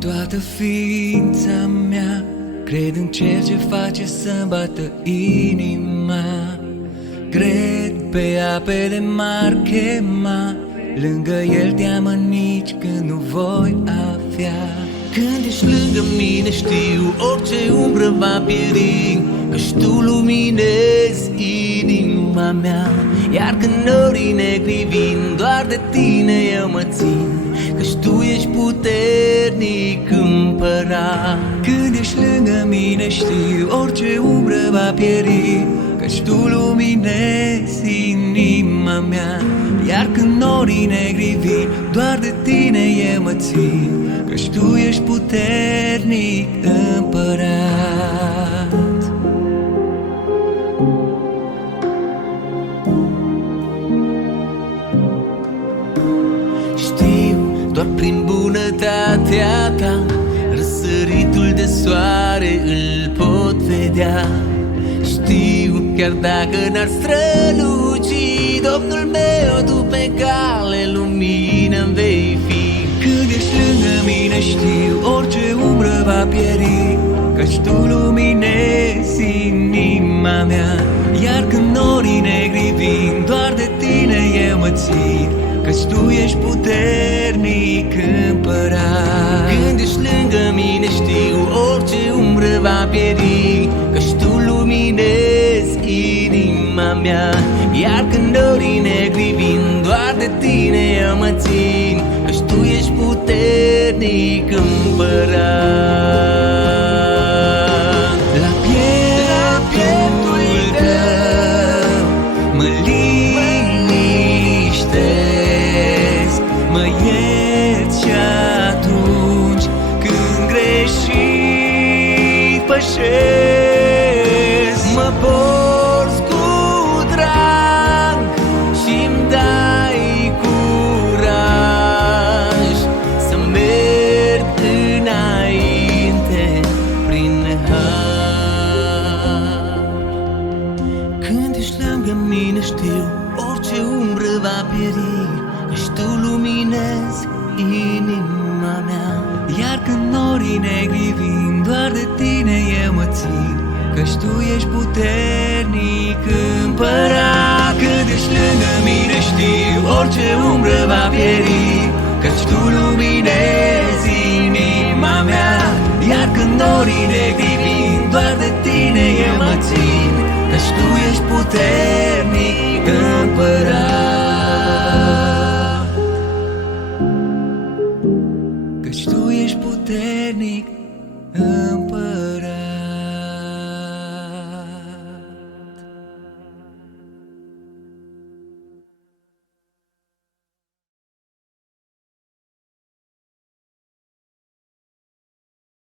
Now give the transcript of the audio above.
toată ființa mea cred în Cel ce face să-mi bată inima. Cred pe apele mari chema, lângă El te-am nici când nu voi avea. Când ești lângă mine știu orice umbră va pieri, căci Tu luminezi inima mea. Iar când norii negri vin, doar de Tine eu mă țin, căci Tu ești puternic împărat. Când ești lângă mine știu orice umbră va pieri, căci Tu luminezi inima mea. Iar când norii negri vin, doar de Tine eu mă țin, căci Tu ești puternic împărat. Știu, doar prin bunătatea Ta răsăritul de soare îl pot vedea. Știu, chiar dacă n-ar străluci, Domnul meu, Tu pe cale lumină-mi vei fi. Când ești lângă mine știu orice umbră va pieri, căci Tu luminezi inima mea. Iar când norii negri vin, doar de Tine eu mă țin, căci Tu ești puternic împărat. Când ești lângă mine știu orice umbră va pieri, căci Tu luminezi inima mea. Iar când norii negri vin, doar de Tine eu mă țin, căci Tu ești puternic împărat. La pieptul Tău mă liniștesc, mă ierți și atunci când greșit pășesc. Mă porți cu drag și-mi dai curaj să merg înainte prin har. Când ești lângă mine știu orice umbră va pieri, căci Tu luminezi inima mea. Iar când norii negri vin, doar de Tine eu mă țin, căci Tu ești puternic împărat. Când ești lângă mine știu orice umbră va pieri, căci Tu luminezi inima mea. Iar când norii negri vin, doar de Tine eu mă țin, căci Tu ești puternic împărat. Căci Tu ești puternic împărat.